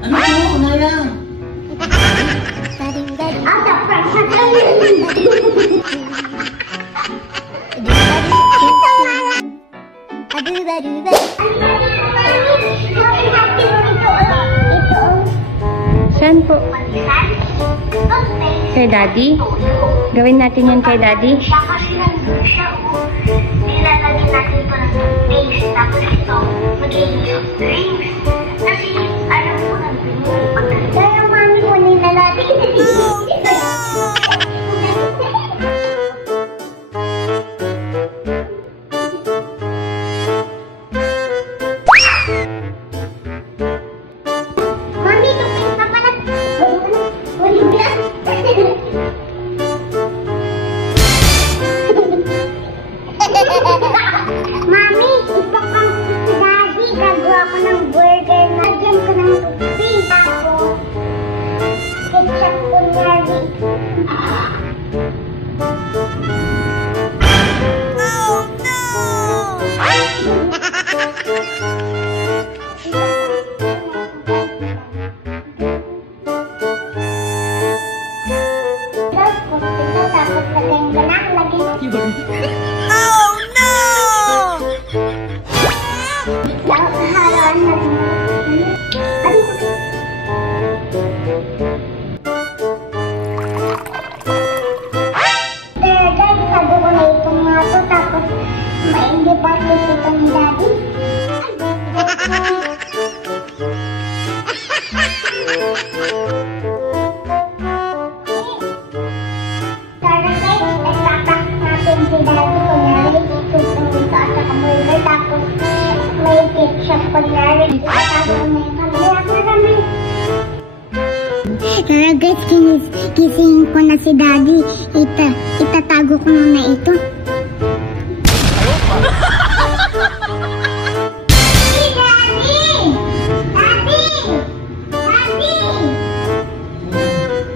Ano po? Ano yan? Saan po? Kay Daddy? Gawin natin yan kay Daddy? Nilalagyan natin ito ng toothpaste. Tapos ito, magiging drinks. Kasi, alam ko na pinipagkalit. Kaya mami mo nilalagyan. Mami, toothpaste na pala. Walang glass. Mami, ipakang si Daddy. Gagawa ko ng burger. Lagyan ko ng toothpaste. Tapos, ketchup kunyari. Oh, no! Tapos, lagyan ko na. Oh, no! Halaan na rin. Guys, sabi ko na itong mga to. Tapos, maindi pa ito ni Daddy. Tara guys, nagtatak natin si Daddy. Kunyari, tutong dito at saka burger. Tapos, may ketchup kunyari. Itatago na yung kamera. Marami. Tara guys, kisingin ko na si Daddy. Itatago ko muna ito. Hey, Daddy! Daddy! Daddy!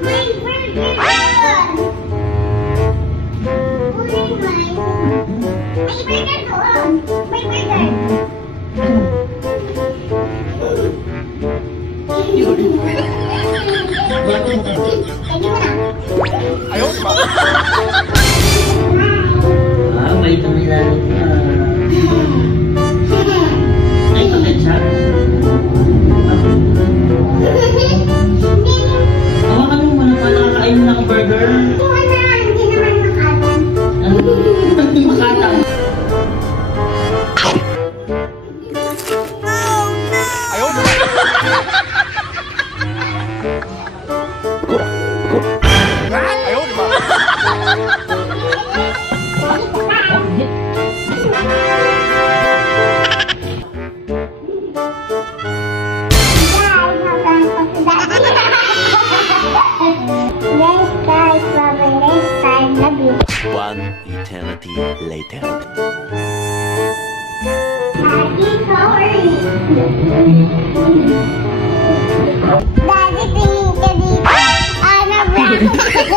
May burger doon! Ulit mo. May burger doon! May burger! Ayaw pa. May ito nilalog na. Ay, pakit siya. Hawakan mo muna pa nakakain mo ng burger. Hindi naman makatan. Hindi makatan. Ayaw pa. Ayaw pa. One eternity later. Daddy, sorry. Daddy, tingin ka dito. Ana, bro.